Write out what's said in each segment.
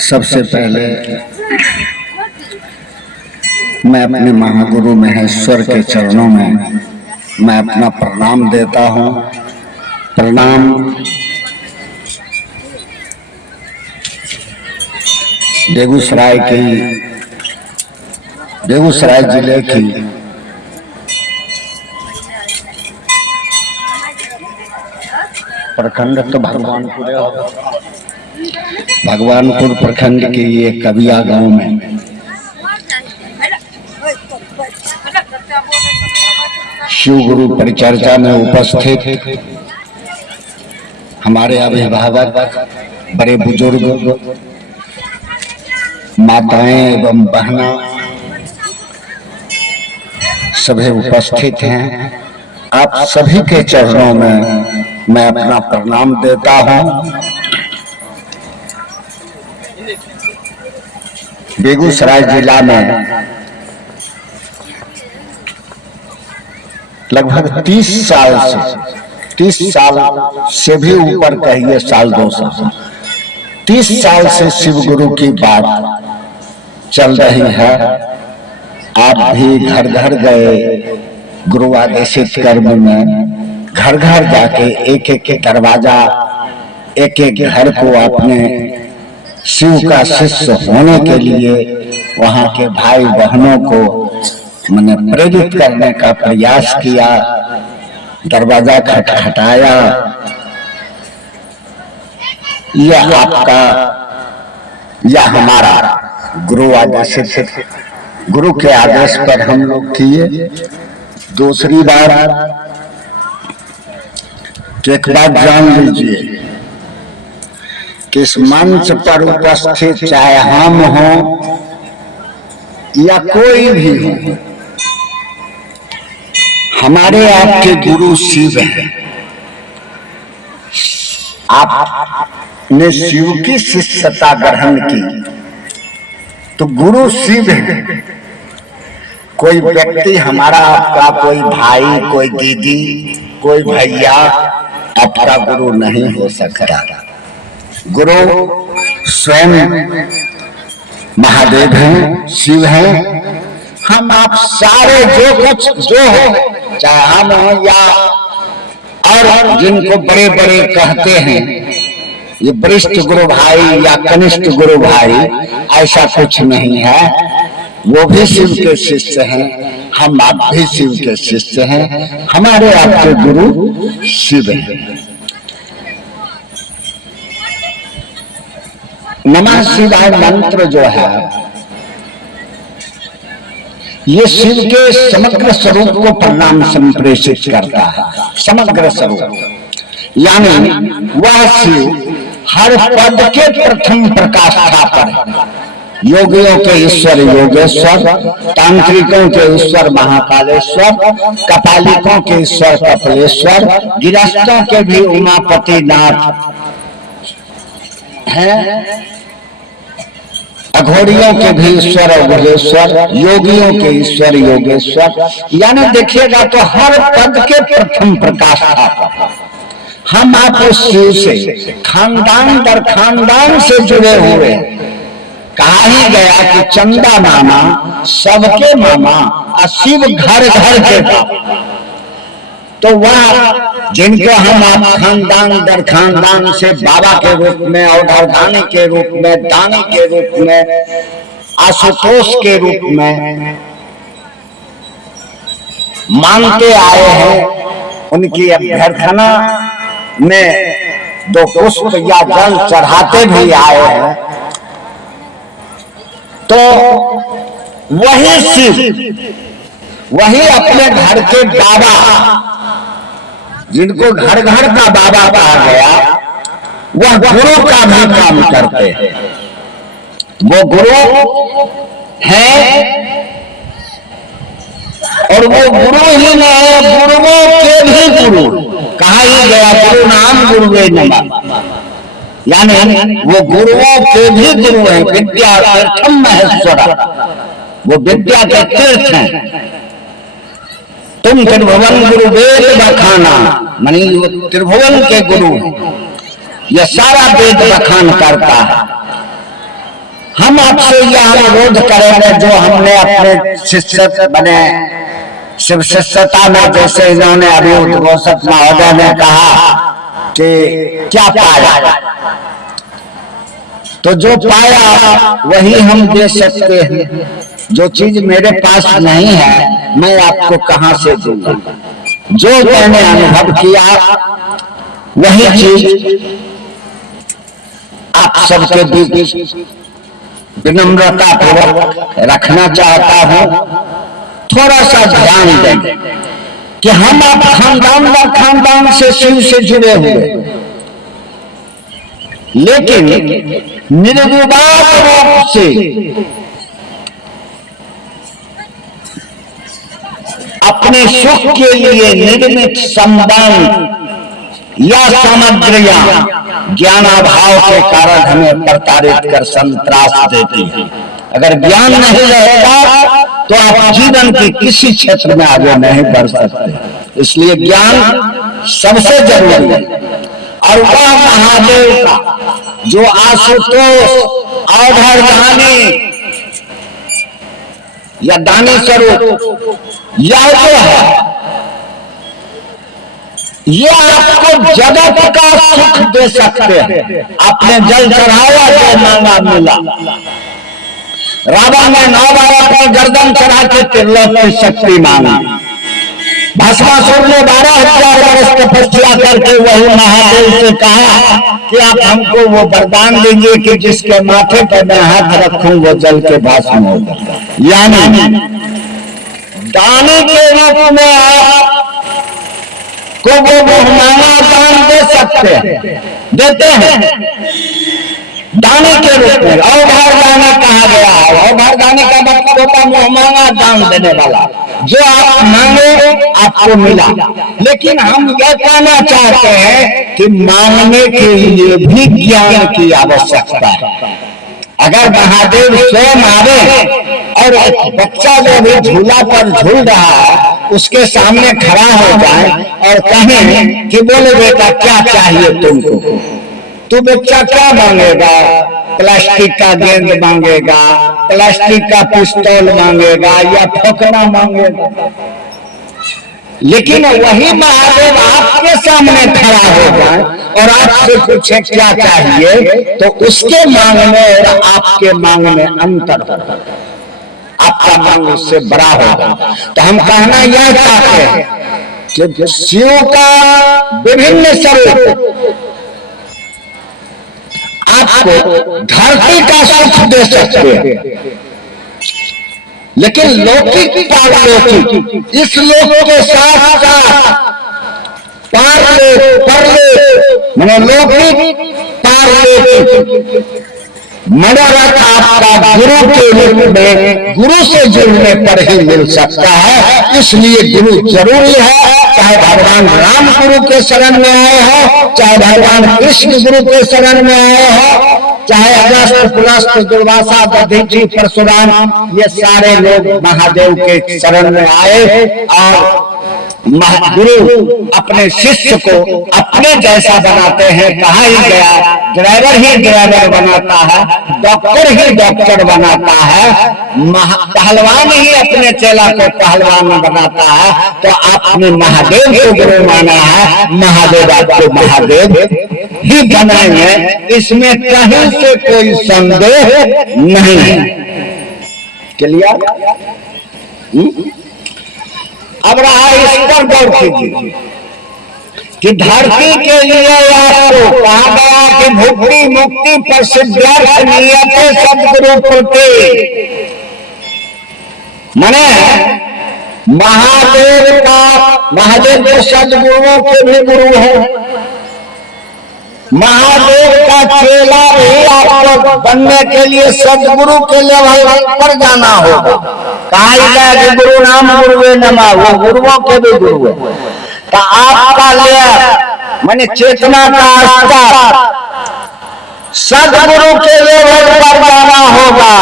सबसे पहले मैं अपने महागुरु महेश्वर के चरणों में मैं अपना प्रणाम देता हूँ। प्रणाम बेगूसराय जिले की प्रखंड तो भगवानपुर प्रखंड के ये कबिया गांव में शिव गुरु परिचर्चा में उपस्थित हमारे अभिभावक, बड़े बुजुर्ग, माताएं एवं बहना सभी उपस्थित हैं। आप सभी के चरणों में मैं अपना प्रणाम देता हूं। बेगूसराय जिला में लगभग 30 साल से भी ऊपर कहिए, साल 2 साल 30 साल से शिव गुरु की बात चल रही है। आप भी घर घर गए, गुरु आदेशित कर्म में घर घर जाके एक एक दरवाजा, एक एक घर को अपने शिव का शिष्य होने के लिए वहां के भाई बहनों को मैंने प्रेरित करने का प्रयास किया, दरवाजा खटखटाया। यह आपका या हमारा गुरु आदेशित, गुरु के आदेश पर हम लोग किए। दूसरी बार एक बात जान लीजिए कि इस मंच पर उपस्थित चाहे हम हों या कोई भी हो, हमारे आपके गुरु शिव हैं। आपने शिव की शिष्यता ग्रहण की तो गुरु शिव है। कोई व्यक्ति हमारा आपका, कोई भाई, कोई दीदी, कोई भैया आपका गुरु नहीं हो सकता। गुरु स्वयं महादेव हैं, शिव हैं। हम आप सारे जो कुछ जो हो, चाहे हम हो या और जिनको बड़े बड़े कहते हैं ये वरिष्ठ गुरु भाई या कनिष्ठ गुरु भाई, ऐसा कुछ नहीं है। वो भी शिव के शिष्य हैं, हम आप भी शिव के शिष्य हैं। हमारे आपके गुरु शिव हैं। नमः शिवाय मंत्र जो है ये शिव के समग्र स्वरूप को प्रणाम संप्रेषित करता है। समग्र स्वरूप यानी वह शिव हर पद के प्रथम प्रकाशस्थापक है। योगियों के ईश्वर योगेश्वर, तांत्रिकों के ईश्वर महाकालेश्वर, कपालिकों के ईश्वर कपिलेश्वर, गिरस्तों के भी उमापति नाथ हैं, अघोरियों के भी ईश्वर अघोरेश्वर, योगियों के ईश्वर योगेश्वर। यानी देखिएगा तो हर पद के प्रथम प्रकाशस्थापक। हम आप उस शिव से खानदान दर खानदान से जुड़े हुए। कहा ही गया कि चंदा मामा सबके मामा, शिव घर घर के बाबा। तो वह जिनको हम आप खानदान दर खानदान से बाबा के रूप में, अवधानी के रूप में, दानी के रूप में, आशुतोष के रूप में मानते आए हैं, उनकी अभ्यर्थना में 2 पुष्प या जल चढ़ाते भी आए हैं। तो वही शिव, वही अपने घर के बाबा, जिनको घर घर का बाबा कहा गया, वह गुरु का भी काम करते हैं। वो गुरु है और वो गुरु ही नहीं, गुरुओं के भी गुरु। कहा ही गया गुरु नाम गुरुवे नमः। यानी वो गुरुओं के भी गुरु हैं। विद्या तीर्थम महेश्वरा, वो विद्या के तीर्थ हैं। तुम त्रिभुवन गुरु वेद बखाना, मानी वो त्रिभुवन के गुरु हैं। यह सारा वेद बखान करता है। हम आपसे यह अनुरोध करेंगे जो हमने अपने शिष्य बने शिव शिष्यता में, जैसे इन्होंने अभी उद्घोषक महोदय ने कहा कि क्या पाया, तो जो पाया वही हम दे सकते हैं। जो चीज मेरे पास नहीं है मैं आपको कहां से दूंगा। जो मैंने अनुभव किया वही चीज आप सबके बीच विनम्रता पूर्वक रखना चाहता हूं। थोड़ा सा ध्यान दें कि हम आप खानदान व खानदान से शिव से जुड़े हुए, लेकिन निर्विवाद रूप से अपने सुख के लिए निर्मित संबंध या सामग्रियां ज्ञानाभाव के कारण हमें प्रताड़ित कर संत्रास देती है। अगर ज्ञान नहीं रहेगा तो आप जीवन के किसी क्षेत्र में आगे नहीं बढ़ सकते। इसलिए ज्ञान सबसे जरूरी है। और वह महादेव का जो आशुतोष अवधर दानी या दानी स्वरूप यह जो है, ये आपको जगत का सुख दे सकते हैं। आपने जल चढ़ाया जो मांगा मिला। रावण ने 9 बार अपनी गर्दन चढ़ा के त्रिलोक की शक्ति मांगी। भस्मासुर ने 12,000 वर्ष तपस्या करके वही महादेव से कहा कि आप हमको वो वरदान दीजिए कि जिसके माथे पर मैं हाथ रखूं वो जल के भस्म होगा। यानी दानी के रूप में आप को वो मांगा दान दे सकते हैं, देते हैं दानी के रूप में। अवधार दानी कहा गया है। अवधार दानी का मतलब होता मुंह मांगा दान देने वाला। जो आप मांगे आपको मिला। लेकिन हम यह कहना चाहते हैं कि मांगने के लिए भी ज्ञान की आवश्यकता है। अगर महादेव स्वयं आवे और एक बच्चा जो भी झूला पर झूल रहा है उसके सामने खड़ा हो जाए और कहें कि बोले बेटा क्या चाहिए तुमको, तो बच्चा क्या मांगेगा? प्लास्टिक का गेंद मांगेगा, प्लास्टिक का पिस्तौल मांगेगा या ठोकना मांगेगा। लेकिन वही महादेव आपके सामने खड़ा हो जाए और आपसे पूछे क्या चाहिए, तो उसके मांगने और आपके मांगने अंतर होगा। आपका मांग उससे बड़ा होगा। तो हम कहना यह चाहते हैं कि शिव का विभिन्न स्वरूप आपको धरती का सुख दे सकते हैं, लेकिन लौकिक पारलौकिक इस लोक के साथ साथ परलौकिक माने लौकिक पारलौकिक मनोरथ आपका गुरु के रूप में गुरु से जुड़ने पर ही मिल सकता है। इसलिए गुरु जरूरी है। चाहे भगवान राम गुरु के शरण में आए हो, चाहे भगवान कृष्ण गुरु के शरण में आए हो, चाहे अगस्त पुलस्त दुर्वासा दधीचि परशुराम ये सारे लोग महादेव के शरण में आए और गुरु अपने शिष्य को अपने जैसा बनाते हैं। कहा ही गया ड्राइवर ही ड्राइवर बनाता है, डॉक्टर ही डॉक्टर बनाता है, पहलवान ही अपने चेला को पहलवान बनाता है। तो आपने महादेव को गुरु माना है, महादेव आपको महादेव ही बनाएंगे, इसमें कहीं से कोई संदेह नहीं है। क्लियर? अब रहा इस पर गौर कीजिए कि धरती के लिए आपको कहा गया कि भुक्ति मुक्ति पर सिद्धार्थ नियते सदगुरु प्रति मने महादेव के सदगुरुओं के भी गुरु है। महादेव का चेला भी आपको बनने के लिए सदगुरु के लेवल पर जाना होगा। कहा गया कि गुरु नाम गुरुवे नमः, वो गुरुओं के भी गुरु है। तो आपका लेवल माने चेतना का स्तर सदगुरु के लेवल पर जाना होगा।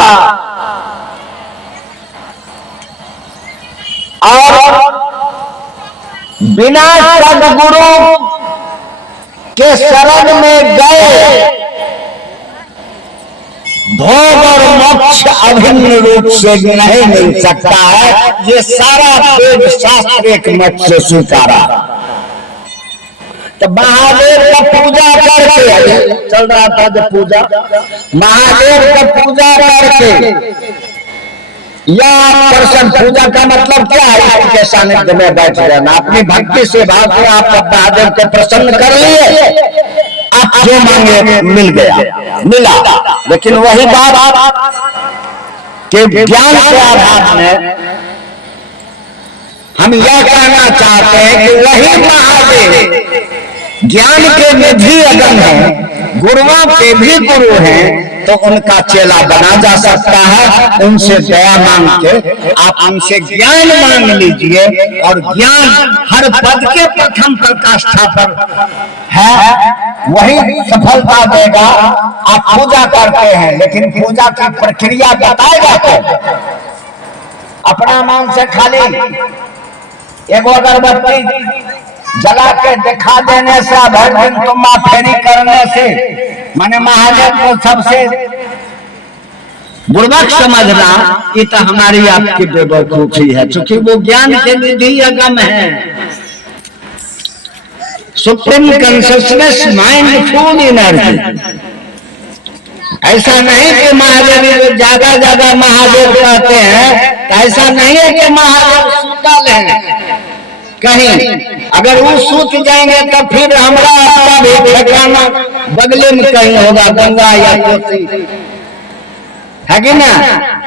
और बिना सदगुरु के शरण में गए भोग और मोक्ष अभिन्न रूप से नहीं मिल सकता है। ये सारा वेद शास्त्र एक मत से स्वीकारा। तो महादेव का पूजा करके चल रहा था जो पूजा, महादेव का पूजा करके या प्रसन्न, पूजा का मतलब क्या है? इसके सानिध्य में बैठ जाना, अपनी भक्ति से भाव से आप महादेव को प्रसन्न कर लिए, आप जो मांगे मिल गया, मिला। लेकिन वही बात कि ज्ञान के आधार में हम यह कहना चाहते हैं कि वही महादेव ज्ञान के निधि अगम है, गुरुओं के भी गुरु हैं, तो उनका चेला बना जा सकता है। उनसे दया मांग के आप उनसे ज्ञान मांग लीजिए, और ज्ञान हर पद के प्रथम प्रकाष्ठा पर है, वही सफलता देगा। आप पूजा करते हैं, लेकिन पूजा की प्रक्रिया बताए जाते हैं। अपना मन से खाली एगो अगरबत्ती जला के दिखा देने से, भर दिन तुम्मा फेरी करने से, माने महादेव को सबसे बुर्बक समझना, ये तो हमारी आपकी बेवकूफी है, क्योंकि वो ज्ञान के निधि अगम है। Supreme consciousness mindful energy. ऐसा नहीं कि महादेव ज्यादा ज्यादा महादेव कहते हैं, तो ऐसा नहीं है कि महादेव सुतल है कहीं। अगर वो सूत जाएंगे तो फिर हमारा आपका भी ठिकाना बगले में कहीं होगा, गंगा या कोसी, है कि ना?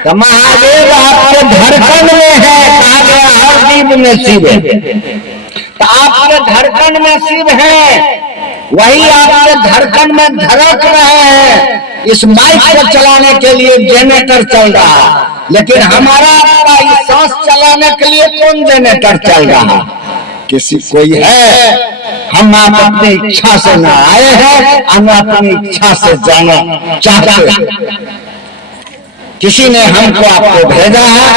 तो महादेव आपके धड़कन में है, कहा गया हर जीव में शिव है। तो आपके धड़कन में शिव है, वही आपके धड़कन में धड़क रहे हैं। इस माइक को चलाने के लिए जनरेटर चल रहा है, लेकिन हमारा आपका इस सांस चलाने के लिए कौन जनरेटर चल रहा है? किसी कोई है। हम आप अपनी इच्छा से न आए हैं, हम अपनी इच्छा से जाना चाहते हैं। किसी ने हमको आपको भेजा है,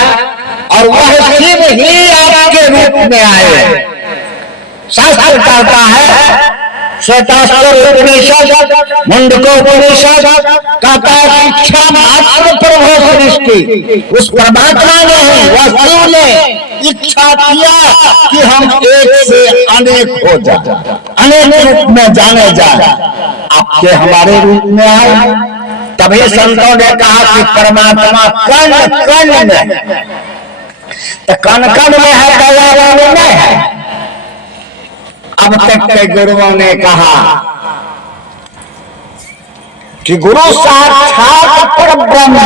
और वह शिव ही आपके रूप में आए। शास्त्र कहता है, श्वेतास्त्र उपनिषद, मुंडकोपनिषद कहता है, इच्छा मात्र प्रभु सृष्टि। उस परमात्मा ने, वह शिव ने इच्छा किया कि हम एक से अनेक हो जाए, अनेक रूप में जाने जाए। आपके हमारे रूप में आए, तभी संतों ने कहा कि परमात्मा कण कण में, तो कण कण में है, दया में है। अब तक के गुरुओं ने कहा कि गुरु साक्षात परब्रह्म,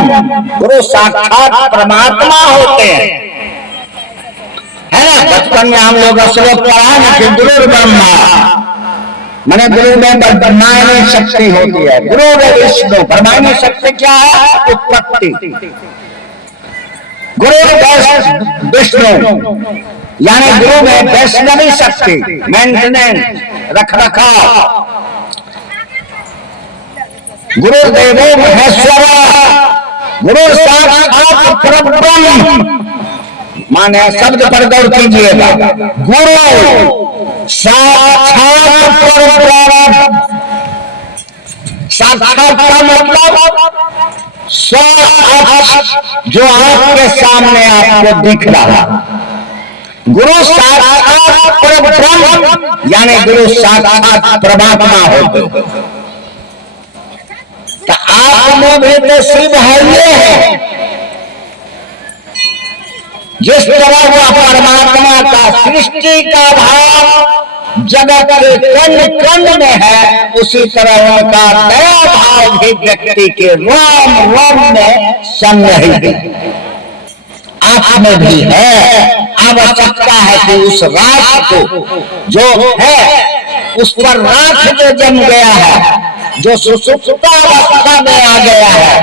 गुरु साक्षात परमात्मा होते हैं, है ना? बचपन में हम लोग श्लोक पढ़ा ना कि गुरु ब्रह्मा, माने गुरु में ब्रह्मांड शक्ति होती है। गुरु विष्णु, ब्रह्मांड शक्ति क्या है? उत्पत्ति। गुरु विष्णु यानी गुरु में वैष्णवी शक्ति, मेंटेनेंस, रख रखाव। गुरुदेवो महेश्वर, गुरु साक्षात परब्रह्म, माने शब्द पर गौर कीजिएगा। गुरु साक्षात परब्रह्म, साक्षात का मतलब जो आपके सामने आपको दिख रहा। गुरु साक्षात परब्रह्म यानी गुरु साक्षात परमात्मा होते। तो आप में भी तो शिव है। जिस तरह वह परमात्मा का सृष्टि का भाव जगत के कण कण में है, उसी तरह उनका दया भाव भी व्यक्ति के रोम रोम में सन्निहित है, आप में भी है। आवश्यकता है कि उस राख को जो है, उस पर राख जो जम गया है, जो सुसुप्तावस्था में आ गया है,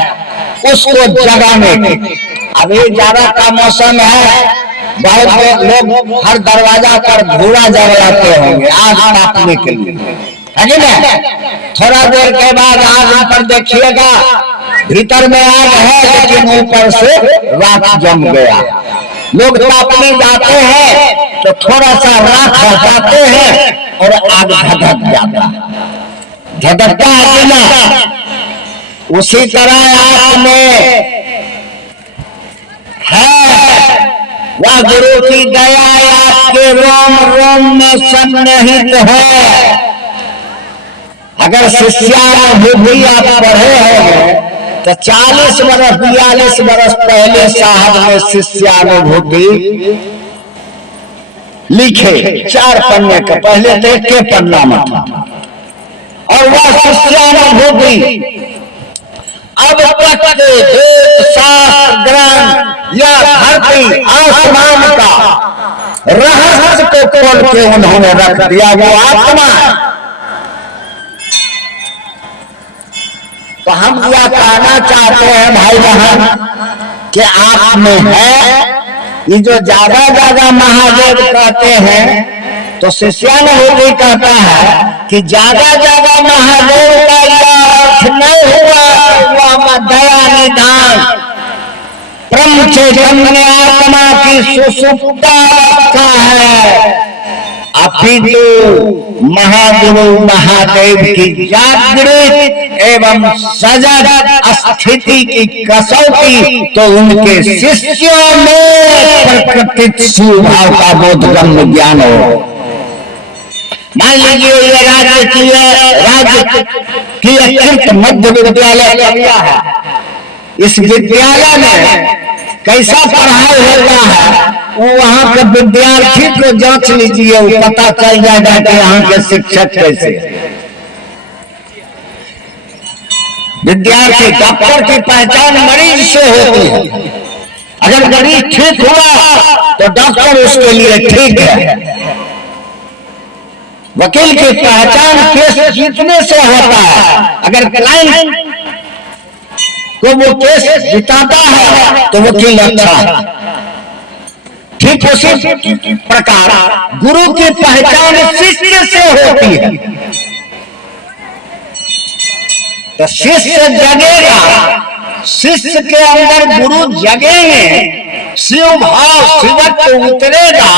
उसको जगाने के। अभी जाड़ा का मौसम है, बहुत लोग हर दरवाजा पर धुआं जलाते होंगे आग तापने के लिए, है कि नहीं? थोड़ा देर के बाद आग पर देखिएगा, भीतर में आग है, लेकिन ऊपर से राख जम गया। लोग तापने जाते हैं तो थोड़ा सा राख हटाते हैं और आग धधक जाता है। झटकता है ना, उसी तरह आप में है वह गुरु की दया आपके रोम रोम में सन्निहित है। अगर शिष्यानुभूति आप पढ़े होंगे तो 40 बरस 42 बरस पहले साहब ने शिष्यानुभूति लिखे, 4 पन्ने के, पहले तो एक के पन्ना में था। और वह शिष्यानुभूति अब तक के वेद शास्त्र ग्रंथ या धरती आसमान का रहस्य को खोल के उन्होंने रख दिया, वो आत्मा। तो हम यह कहना चाहते हैं भाई बहन कि आप में है ये जो ज्यादा महादेव कहते हैं, तो शिष्यानुभूति कहता है कि ज्यादा महादेव का यह अर्थ नहीं हुआ वह दया निधान ब्रह्म चैतन्य आत्मा की सुसुप्ता अवस्था है, अपितु महागुरु महादेव की जागृत एवं सजग स्थिति की कसौटी तो उनके शिष्यों में प्रकटित शिव भाव का बोधगम्य ज्ञान हो। मान लीजिए ये राज्य की अत्यंत मध्य विद्यालय करिया है, इस विद्यालय में कैसा पढ़ाई होता है वो वहां के विद्यार्थी को जांच लीजिए, वो पता चल जाएगा कि यहाँ के शिक्षक कैसे। विद्यार्थी डॉक्टर की पहचान मरीज से होती है, अगर मरीज ठीक हुआ तो डॉक्टर उसके लिए ठीक है। वकील की पहचान केस जीतने से होता है, अगर क्लाइंट को वो केस जिताता है तो वकील अच्छा है। ठीक उसी प्रकार गुरु की पहचान शिष्य से होती है। तो शिष्य जगेगा, शिष्य के अंदर गुरु जगेंगे, शिव भाव शिवत्व उतरेगा,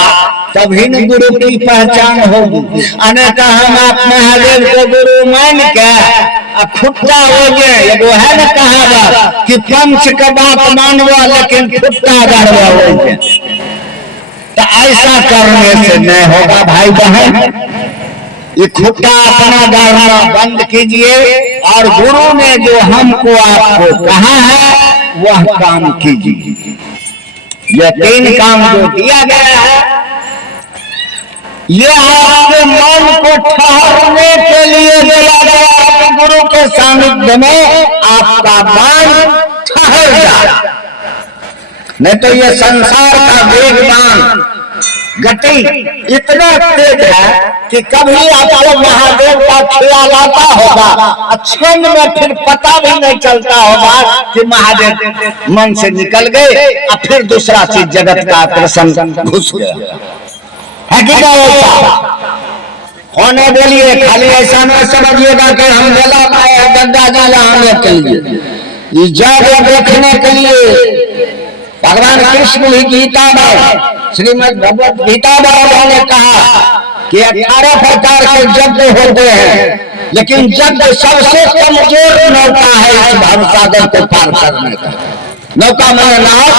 तभी न गुरु की पहचान होगी। अन्यथा हम आप महादेव को गुरु मान के खुट्टा हो गए, वो है न कहावत कि पंच का बात मानवा लेकिन खुट्टा गड़वा हो गए। तो ऐसा करने से नहीं होगा भाई बहन, ये खुट्टा अपना गाड़ना बंद कीजिए और गुरु ने जो हमको आपको कहा है वह काम कीजिए। यह 3 काम जो दिया गया है ये आपके मन को ठहरने के लिए दिया गया है। गुरु के सानिध्य में आपका मन ठहर जाए, नहीं तो ये संसार का वेगवान गति इतना तेज है कि कभी आपको महादेव का ख्याल आता होगा, क्षण में फिर पता भी नहीं चलता होगा कि महादेव मन से निकल गए और फिर दूसरा चीज जगत का आकर्षण घुस गया है कि ऐसा होने के लिए। खाली ऐसा न समझिएगा कि हम मेला आए गंगा जी नहाने के लिए, ये जगह देखने के लिए। भगवान कृष्ण ही गीता में श्रीमद् भगवत गीता में उन्होंने कहा कि 18 प्रकार के यज्ञ होते हैं, लेकिन यज्ञ सबसे कमजोर नौका है इस भवसागर को पार करने का। नौका मैंने नाव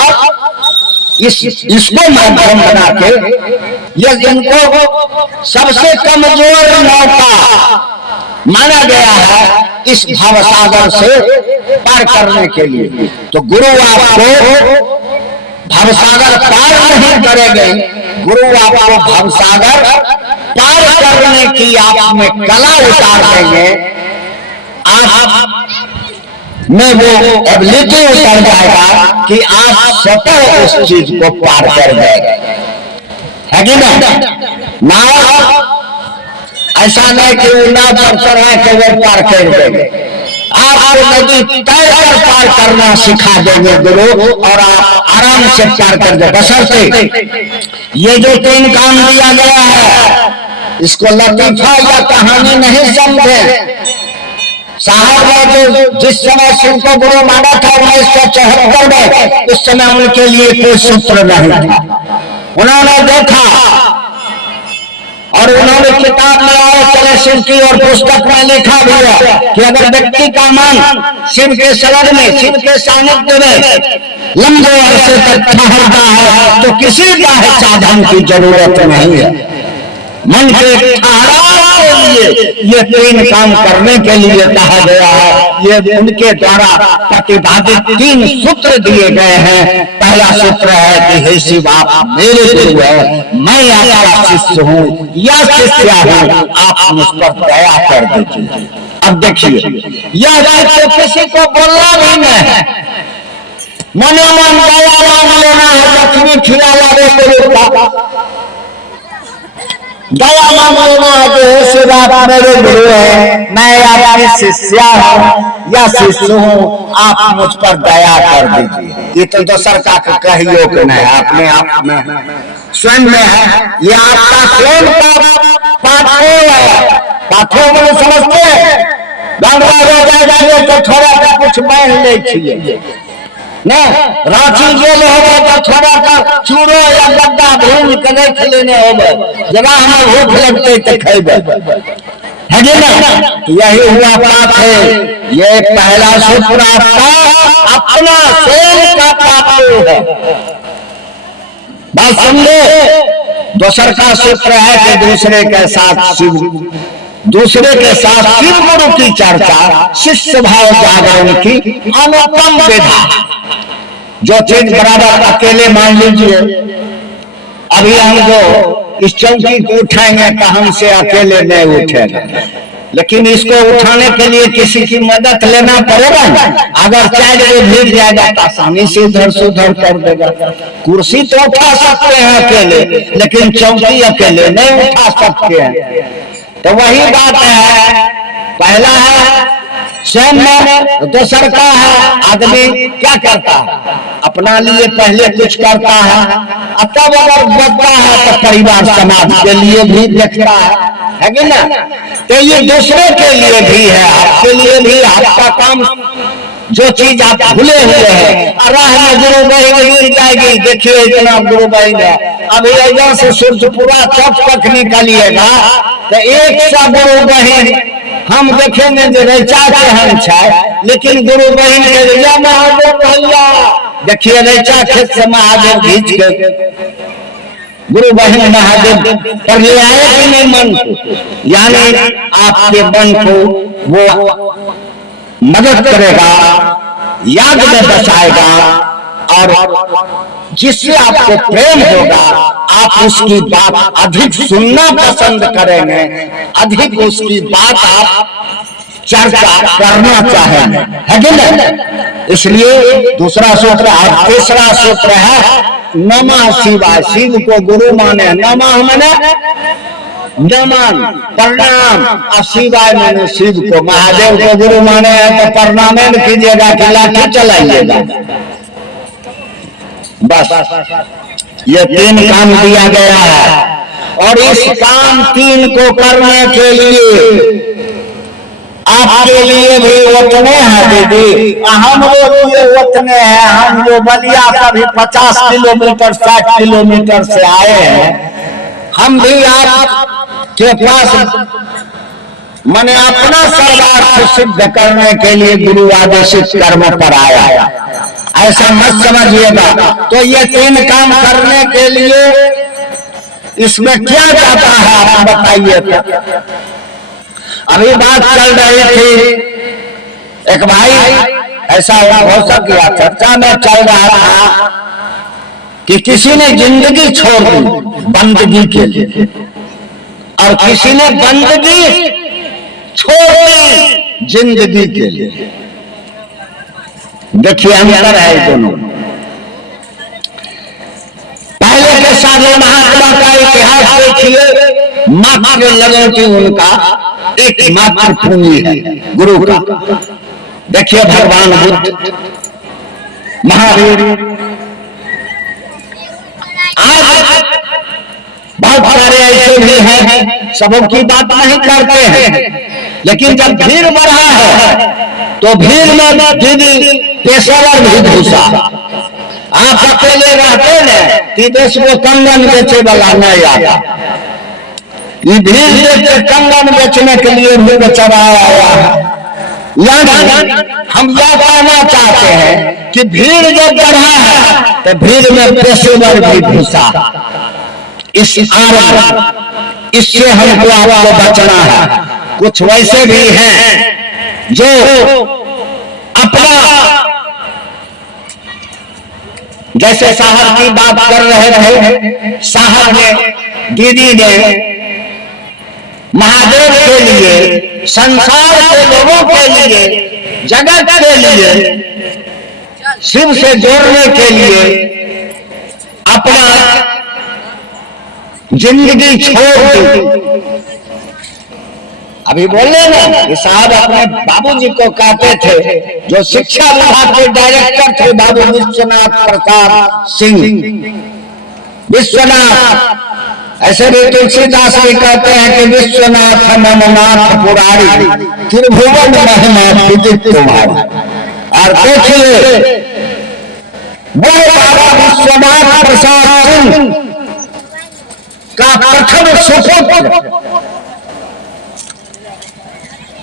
इसको माध्यम बना के ये जिनको सबसे कमजोर नौका माना गया है इस भवसागर से पार करने के लिए। तो गुरु आपको भवसागर पार नहीं करेंगे, गुरु आपको भवसागर पार करने की आप में कला उतार देंगे, आप में वो एबिलिटी उतर जाएगा कि आप स्वतः उस चीज को पार कर जाएगा, है कि ना। ऐसा नहीं कि उन्ना पर चढ़ा के वो पार कर देंगे, आपको नदी तय कर पार करना सिखा देंगे गुरु, और आप आराम से पार कर दे। बशर्ते ये जो 3 काम दिया गया है इसको लतीफा या कहानी नहीं समझे। साहब ने जो जिस समय शिव को गुरु माना था 1974 में, उस समय उनके लिए कोई सूत्र नहीं था। उन्होंने देखा और और उन्होंने किताब में और चले शिव की और पुस्तक में लिखा भी है कि अगर व्यक्ति का मन शिव के शरण में, शिव के सानिध्य में लंबे अरसे तक ठहरता है तो किसी बाह्य साधन की जरूरत नहीं है। मन के ठहराव के लिए ये तीन काम करने के लिए कहा गया है। ये उनके द्वारा प्रतिपादित तीन सूत्र दिए गए हैं। पहला सूत्र है कि हे शिव आप मेरे गुरु है, मैं आपका शिष्य हूँ या शिष्या हूँ, आप मुझ पर दया कर दीजिए। अब देखिए यह तो किसी को बोलना भी नहीं है, मनोमन दया मांग लेना है, लक्ष्मी खिला लावे दया मांग लेना है कि शिव आप मेरे गुरु है, मैं आपकी शिष्या हूँ या शिष्य हूँ, आप मुझ पर दया कर दीजिए। ये तो दूसर का कहियो कि नहीं, अपने आप में स्वयं में है। ये आपका स्वयं का पाथो है। पाथो में समझते हैं गंगा हो जाए तो थोड़ा सा कुछ बांध ले छिए न, रांची जेल होगा तो थोड़ा का चूड़ो या गड्ढा भून के देख लेने होगा, जरा हमें भूख लगते तो खेबे है ना। यही हुआ बात है। ये पहला सूत्र आपका अपना स्वयं का पाथो है, बात समझे। दूसर का सूत्र है कि दूसरे के साथ शिव गुरु की चर्चा, शिष्य भाव जागरण की अनुपम विधा। जो चीज बराबर अकेले मान लीजिए, अभी हम जो इस चौकी को उठाएंगे तो हमसे अकेले नहीं उठेगा, लेकिन इसको उठाने के लिए किसी की मदद लेना पड़ेगा ना। अगर 4 बजे भीड़ जाएगा तो आसानी से इधर से उधर कर देगा। कुर्सी तो उठा सकते हैं अकेले, लेकिन चौकी अकेले नहीं उठा सकते हैं। तो वही बात है, पहला है स्वयं में, दूसर का है आदमी क्या करता है, अपना लिए पहले कुछ करता है, तब अगर बचता है तो परिवार समाज के लिए भी देखता है कि ना। तो ये दूसरे के लिए भी है, आपके लिए भी। आपका काम जो चीज आप भूले हुए हैं, राह में गुरु बहन गिर जाएगी, देखिए इतना गुरु बहन है, अभी यहाँ से सूर्य पूरा चौक तक निकलिएगा तो 100 गुरु बहन हम देखेंगे जो रेचा के हम छाए, लेकिन गुरु बहन के रिया महादेव भैया देखिए रेचा खेत से महादेव खींच के गुरु बहन महादेव पर ले आए कि नहीं मन को, यानी आपके मन को वो मदद करेगा, याद में बचाएगा, और जिससे आपको प्रेम होगा आप उसकी बात अधिक सुनना पसंद करेंगे, अधिक उसकी बात आप चर्चा करना चाहेंगे, है कि नहीं। इसलिए दूसरा सूत्र और तीसरा सूत्र है नमः शिवाय। शिव को गुरु माने, नमः माने नमन प्रणाम, और शिवाय माने शिव को, महादेव को गुरु माने हैं तो प्रणाम कीजिएगा कि लाठी चलाइएगा। बस ये 3 काम दिया गया है, और इस काम 3 को करने के लिए आपके लिए भी उतने हैं दीदी, हम लोग ये उतने हैं। हम जो बलिया का भी 50 किलोमीटर 60 किलोमीटर से आए हैं, हम भी आप के पास मैंने अपना सरदार को सिद्ध करने के लिए गुरु आदेशित कर्म पर आया, ऐसा मत समझिएगा। तो ये 3 काम करने के लिए इसमें क्या जाता है आप बताइए। अभी बात चल रही थी, एक भाई ऐसा हो सका चर्चा में चल रहा था कि किसी ने जिंदगी छोड़ दी बंदगी के लिए, और किसी ने बंदगी छोड़ दी जिंदगी के लिए। देखिए अंतर है दोनों। पहले के साधु महात्मा का इतिहास देखिए, मात्र लगती उनका एक मात्र पूंजी है गुरु का। देखिए भगवान बुद्ध, महावीर, आज बहुत सारे ऐसे भी हैं, सबों की बात नहीं करते हैं, लेकिन जब भीड़ बढ़ा है तो भीड़ में दीदी पेशेवर भी घुसा। आप अकेले रहते हैं कि देश को कंगन बेचे वाला नहीं आता, ये भीड़ देख के कंगन बेचने के लिए भी बेचारा आया है। यानी हम यह कहना चाहते हैं कि भीड़ जब बढ़ा है तो भीड़ में पेशेवर भी घुसा। इस आड़ इससे हमको आपको बचना है। कुछ वैसे भी हैं जो अपना, जैसे साहब की बात कर रहे थे, साहब ने, दीदी ने महादेव के लिए, संसार के लोगों के लिए, जगत के लिए, शिव से जोड़ने के लिए अपना जिंदगी छोड़ दी। अभी बोले ना कि साहब अपने बाबूजी को कहते थे, जो शिक्षा विभाग के डायरेक्टर थे बाबू विश्वनाथ प्रसाद सिंह, विश्वनाथ, ऐसे भी तुलसीदास भी कहते हैं कि विश्वनाथ नमनाथ पुरारी, त्रिभुवन महिमा विदित तुम्हारी। और देखिए वो बाबा विश्वनाथ प्रसाद सिंह का प्रथम सुपुत्र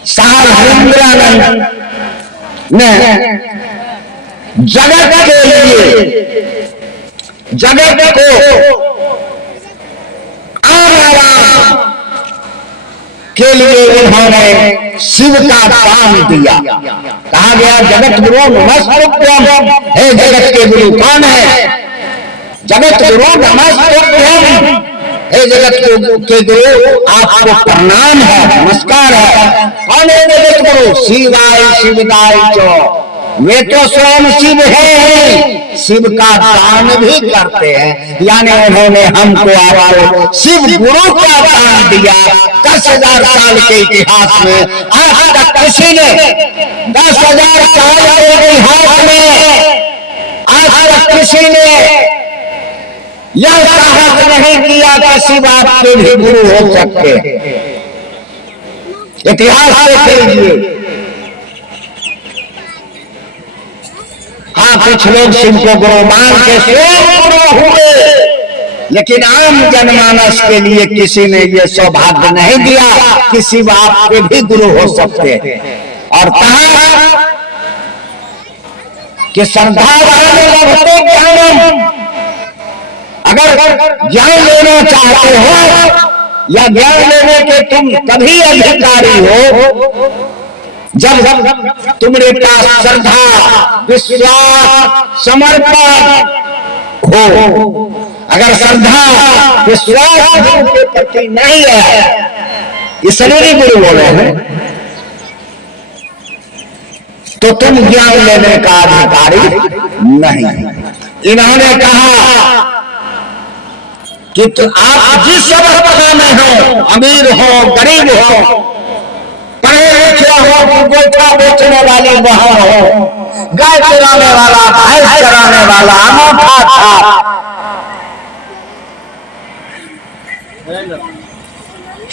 साहब हरिंद्रानंद ने जगत के लिए, जगत को आराम के लिए उन्होंने शिव का दान दिया। कहा गया जगत गुरु नमस्तुभ्यम, हे जगत के गुरु कौन है? जगत गुरु नमस्तुभ्यम, हे जगत के गुरु आपको प्रणाम है, नमस्कार है। कौन है जगत गुरु? शिवाय शिवदाय चो, वे तो स्वयं शिव है, शिव का दान भी करते हैं। यानी उन्होंने हमको आपको शिव गुरु का दान दिया। 10,000 साल के इतिहास में आज तक किसी ने 10,000 साल के इतिहास में आज तक किसी ने यह साहस नहीं किया कि शिव आपके भी गुरु हो सकते। इतिहास देख लीजिए। हाँ, कुछ लोग शिव को गुरु मान के स्वयं गुरु हुए, लेकिन आम जनमानस के लिए किसी ने यह सौभाग्य नहीं दिया कि शिव आपके भी गुरु हो सकते। और कहा कि श्रद्धा ज्ञानम, अगर ज्ञान लेना चाहते हो या ज्ञान लेने के तुम तभी अधिकारी हो जब तुम्हारे पास श्रद्धा, विश्वास, समर्पण हो। अगर श्रद्धा, विश्वास गुरु के प्रति नहीं है, इसलिए गुरु बोले हैं, तो तुम ज्ञान लेने का अधिकारी नहीं। इन्होंने कहा कि तो आप जिस अवस्था में हो, अमीर हो, गरीब हो, पढ़े लिखे हो कि गोइठा बेचने वाली बहन हो, गाय चराने वाला, भैंस चराने वाला, अनोखा था,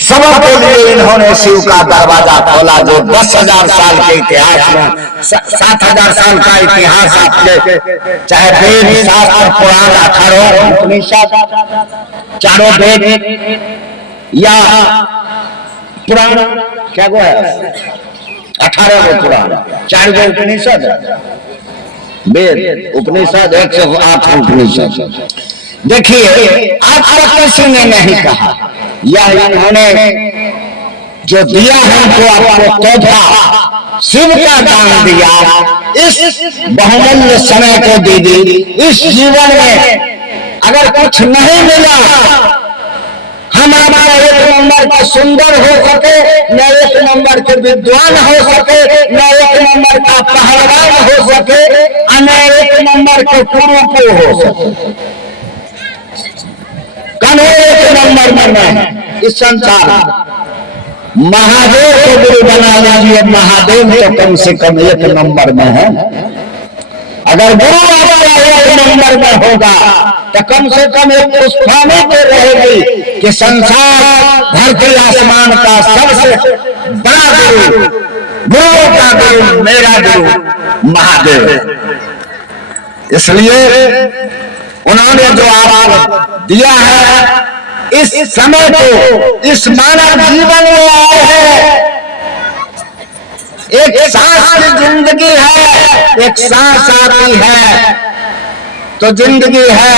सबके लिए इन्होंने शिव का दरवाजा खोला। जो 10,000 साल के इतिहास में, 7,000 साल का इतिहास आपके, चाहे वेद, शास्त्र, पुराण, 18 उपनिषद, चारों वेद या पुराण, क्या वो है 18 गो पुराण, 4 गो उपनिषद, वेद उपनिषद, 108 उपनिषद। देखिए आज तक किसी ने नहीं कहा, यह इन्होंने जो दिया हमको आपको तोहफा, शिव का दान दिया, इस बहुमूल्य समय को दे दी। इस जीवन में अगर कुछ नहीं मिला, हम हमारा 1 नंबर का सुंदर हो सके, न 1 नंबर के विद्वान हो सके, न 1 नंबर का पहलवान हो सके, न 1 नंबर के कुरूप हो सके, कौन 1 नंबर में नहीं। इस संसार महादेव को गुरु बना लीजिए, महादेव तो कम से कम 1 नंबर में है। अगर गुरु आपका 1 नंबर में होगा तो कम से कम एक पुष्पाने तो रहेगी कि संसार, धरती आसमान का सबसे बड़ा गुरु, गुरुओं का गुरु, मेरा गुरु महादेव। इसलिए उन्होंने जो आपको दिया है, इस समय को इस मानव जीवन में आए हैं। एक सांस की जिंदगी है, एक सांस आती है तो जिंदगी है।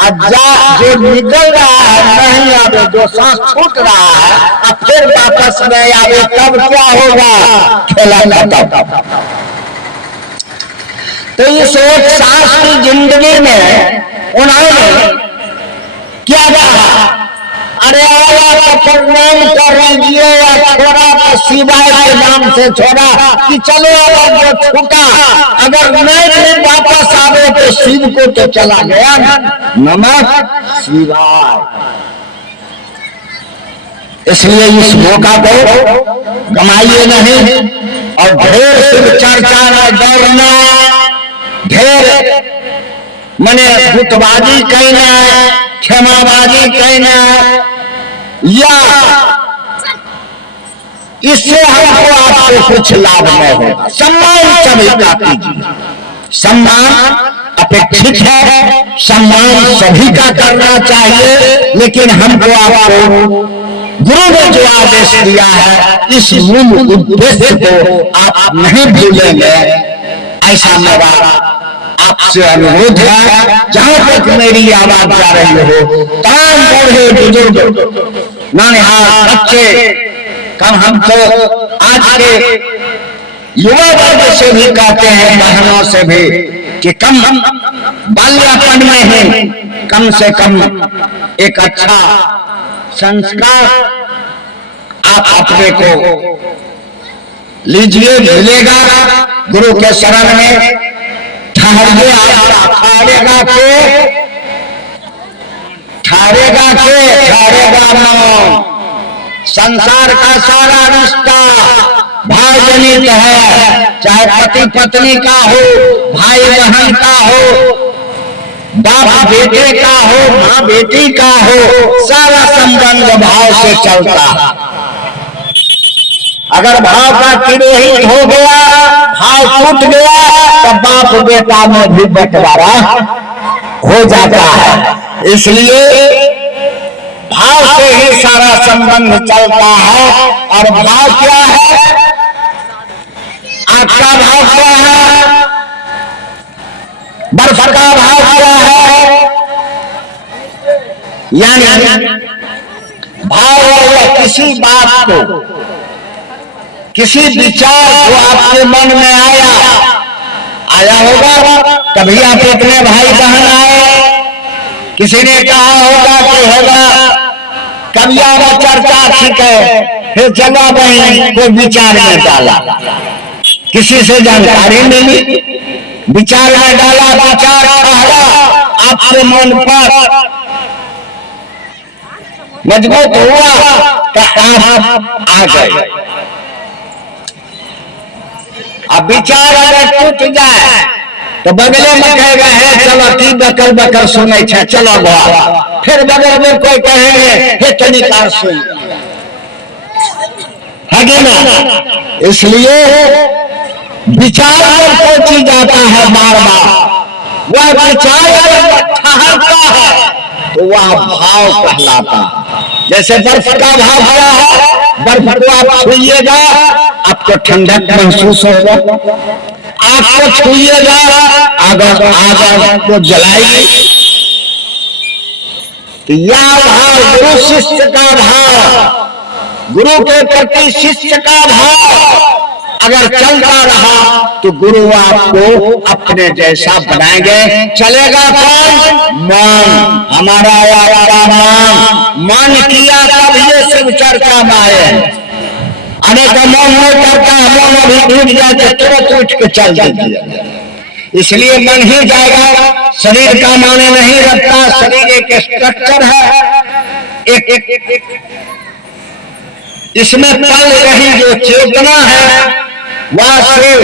अब जो निकल रहा है नहीं आवे, जो सांस छूट रहा है अब फिर वापस नहीं आवे, तब क्या होगा? खेला खत्म। तो इस एक सांस की जिंदगी में उन्होंने क्या कहा? अरे आया तो प्रणाम कर लीजिए, या छोड़ा तो शिवाय के नाम से छोड़ा कि चलो अगर जो छूटा अगर नहीं वापस आवे तो शिव को तो चला गया। नमः शिवाय। इसलिए इस मौका को गमाइए नहीं और ढेर शिव चर्चा में दौड़ना, ढेर मने भूतबाजी कहना, क्षमाबाजी कहना, या इससे हमको आपको कुछ लाभ नहीं होगा। सम्मान सभी का कीजिए, सम्मान अपेक्षित है, सम्मान सभी का करना चाहिए, लेकिन हमको आपको गुरु ने जो आदेश दिया है इस मूल उद्देश्य को आप नहीं भूलेंगे, ऐसा मेरा आपसे अनुरोध है। जहां तक मेरी आवाज जा रही हो, तमाम बूढ़े बुजुर्ग नौनिहाल बच्चे, कम हम तो आज के युवा वर्ग से भी कहते हैं, बहनों से भी, कि कम बाल्यापन में ही कम से कम एक अच्छा संस्कार आप अपने को लीजिए, मिलेगा गुरु के शरण में। ठहरिए, ठहरेगा मौन। संसार का सारा रिश्ता भाव जनित है, चाहे पति पत्नी का हो, भाई बहन का हो, बाप बेटे का हो, माँ बेटी का हो, सारा संबंध भाव से चलता है। अगर भाव का तिरोहित हो गया, भाव टूट गया, तो बाप बेटा में भी बंटवारा हो जाता है। इसलिए भाव से ही सारा संबंध चलता है। और भाव क्या है? आपका भाव क्या है? बर्फ का भाव क्या है? यानी भाव या किसी बात को, किसी विचार जो आपके मन में आया होगा, कभी आप अपने भाई बहन आए, किसी ने कहा होगा कि होगा, कभी आप चर्चा ठीक है, फिर चला बहन कोई विचार में डाला, किसी से जानकारी मिली, विचार में डाला, विचार ठहरा आपके मन पर मजबूत हुआ तो आप आ गए। अब विचार अगर टूट जाए तो बगले में कहेगा है चलो की बकर बकर सुने छे, चलो बा। फिर बगल में कोई कहेंगे हे तनिकार सुन, है कि ना? इसलिए विचार पर पहुंची जाता है बार बार, वह विचार ठहरता है तो वह भाव कहलाता है। जैसे बर्फ का भाव क्या है? बर्फ को आप छुइएगा आपको ठंडक महसूस होगा, आपको छुइएगा अगर आग को जलाएगी। तो यह भाव गुरु शिष्य का भाव, गुरु के प्रति शिष्य का भाव अगर चलता रहा तो गुरु आपको अपने जैसा बनाएंगे। चलेगा कौन? मन। हमारा आपका मन किया तब ये शिव चर्चा में आए। अनेक मन नहीं करता, मन अभी टूट जाए तो तुरंत उठ के चल दीजिए। इसलिए मन ही जाएगा, शरीर का माने नहीं रखता। शरीर एक स्ट्रक्चर है, एक इसमें पल रही जो चेतना है वह सिर्फ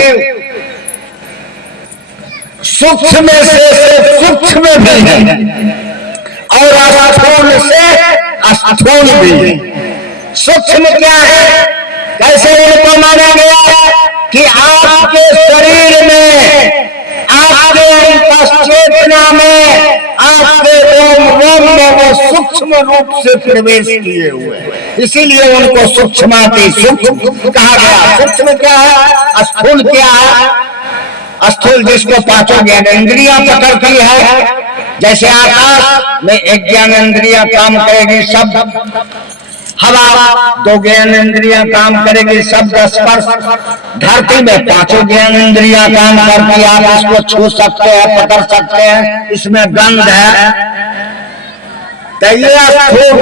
सूक्ष्म से सूक्ष्म भी है और स्थूल से स्थूल भी है। सूक्ष्म क्या है? कैसे इनको माना गया कि आपके शरीर में, आपके चेतना में, आपके रोम रोम में वो सूक्ष्म सूक्ष्म रूप से प्रवेश किए हुए, इसीलिए उनको सूक्ष्माति सूक्ष्म कहा गया। सूक्ष्म क्या है, स्थूल क्या है? स्थूल जिसको पांचों ज्ञानेंद्रियां पकड़ती है, जैसे आकाश में एक ज्ञानेंद्रिया काम करेगी शब्द, हवा दो ज्ञानेंद्रियां काम करेगी शब्द स्पर्श, धरती में पांचों ज्ञानेंद्रियां काम करती है, आप इसको छू सकते हैं, पकड़ सकते हैं, इसमें गंध है। तो ये स्थूल,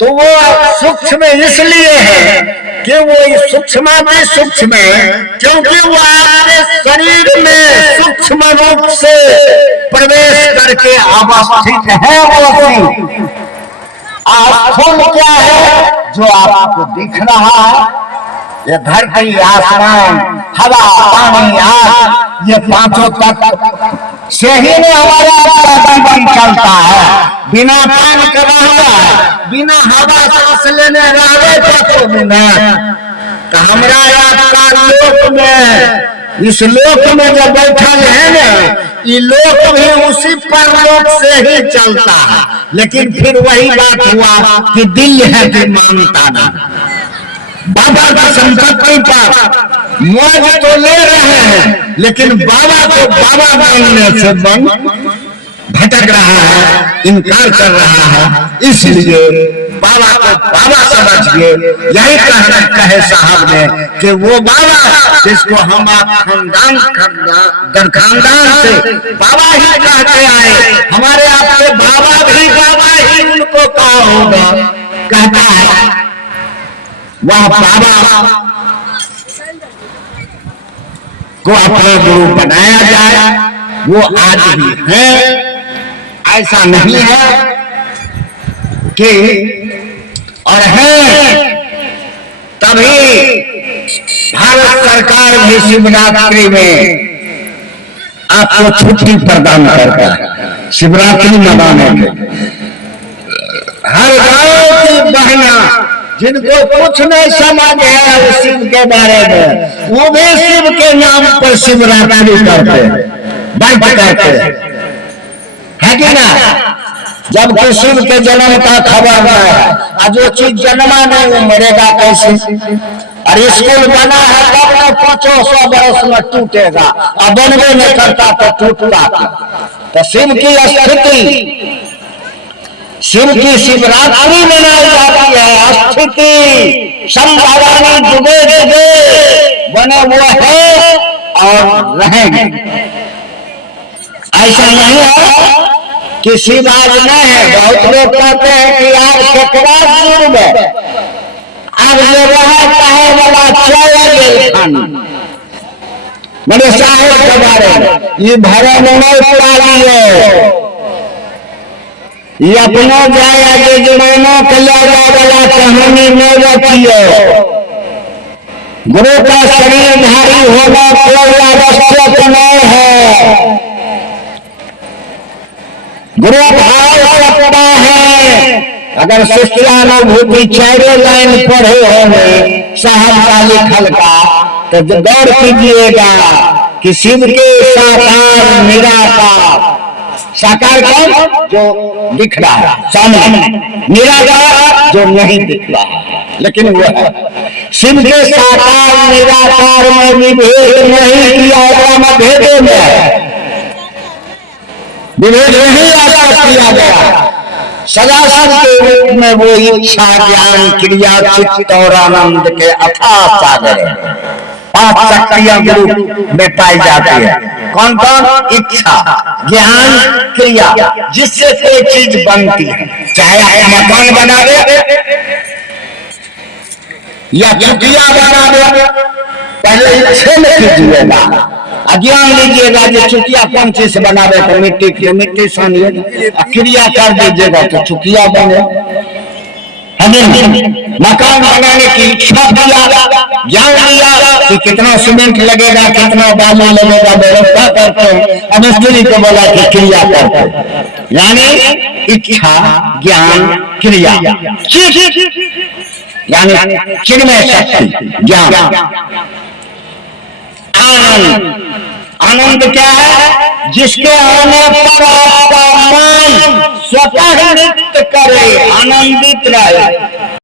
तो वो सूक्ष्म इसलिए है कि वो सूक्ष्म में सूक्ष्म है, क्योंकि वो आपके शरीर में सूक्ष्म रूप से प्रवेश करके अवस्थित है। वो स्थूल क्या है, जो आपको दिख रहा है, ये धरती, आसमान, हवा, पानी, आग, ये पांचों तत्व से ही हमारा जीवन चलता है। बिना पान के रहा, बिना हवा सांस लेने रहे तो बिना, तो हमारा आपका लोक में, इस लोक में जो बैठल है ना, ये लोक भी उसी परलोक से ही चलता है। लेकिन फिर वही बात हुआ कि दिल है कि मानता ना। बाबा की संपत्ति पर मौज तो ले रहे हैं, लेकिन बाबा को बाबा मानने से मन भटक रहा है, इनकार कर रहा है। इसलिए बाबा को बाबा समझिए। यही कहना कहे साहब ने कि वो बाबा जिसको हम आप खानदान दर खानदान से बाबा ही कहते आए, हमारे आपके बाबा भी बाबा ही उनको कहा होगा, कहता है वह बाबा को अपना गुरु बनाया जाए। वो आज भी है, ऐसा नहीं है कि, और है तभी भारत सरकार भी शिवरात्रि में आपको छुट्टी प्रदान करता है। शिवरात्रि मनाने के हर गांव की बहना जिनको कुछ नहीं समझ है उस शिव के बारे में, वो भी शिव के नाम पर शिवरात्रि करते हैं, व्रत करते है कि ना। जबकि शिव के जन्म का खबर न है, और जो चीज जन्मा नहीं वो मरेगा कैसे। और स्कूल बना है तब न 500 बरस में टूटेगा, और बनवे नहीं करता तो टूटता। तो शिव की स्थिति, शिव की शिवरात्रि मनाई जाती है। स्थिति संभवानी जुगे जुगे बने हुए हैं और रहेंगे। ऐसा नहीं है कि शिव आज नहीं है। बहुत लोग कहते हैं कि यार केकरा शिव में आज जो रहा चाहे वाला चले खाना मेरे साहेब के बारे में ये भरे में नहीं पाली है। ये अपना जाए आगे जमाना के लगा वाला कहानी नहीं रखी है। गुरु का शरीर धारी होना कोई आवश्यक नहीं है। गुरु भाव सकता है। अगर शिष्यानुभूति 4 लाइन पढ़े होंगे साहब का लिखल का, तो गौर कीजिएगा कि शिव के साकार निराकार, साकार कौन जो दिख रहा है सामने, निराकार जो नहीं दिख रहा है लेकिन वो है। शिव के साकार निराकार में विभेद नहीं किया, भेदों में विभेद नहीं ऐसा किया गया। सदाशिव के रूप में वो इच्छा ज्ञान क्रिया चित्त और आनंद के अथाह सागर है। 5 शक्तियां गुरु में पाई जाती है। कौन कौन? इच्छा ज्ञान क्रिया, जिससे कोई चीज बनती है। चाहे आप मकान बना दे या चुकिया बना दे, पहले इच्छा में कीजिएगा, अज्ञान लीजिएगा जो चुकिया कौन चीज से बनावे तो मिट्टी की, मिट्टी सानिए क्रिया कर दीजिएगा तो चुकिया बने। मकान बनाने की इच्छा किया, ज्ञान लिया कि कितना सीमेंट लगेगा, कितना बालू लगेगा, व्यवस्था करते हैं। अब मिस्त्री को बोला कि क्रिया करते हैं, यानी इच्छा ज्ञान क्रिया, यानी चिन्मय शक्ति ज्ञान। आनंद, आनंद क्या है? जिसके आने पर आपका मन स्वतः नृत्य करे, आनंदित रहे।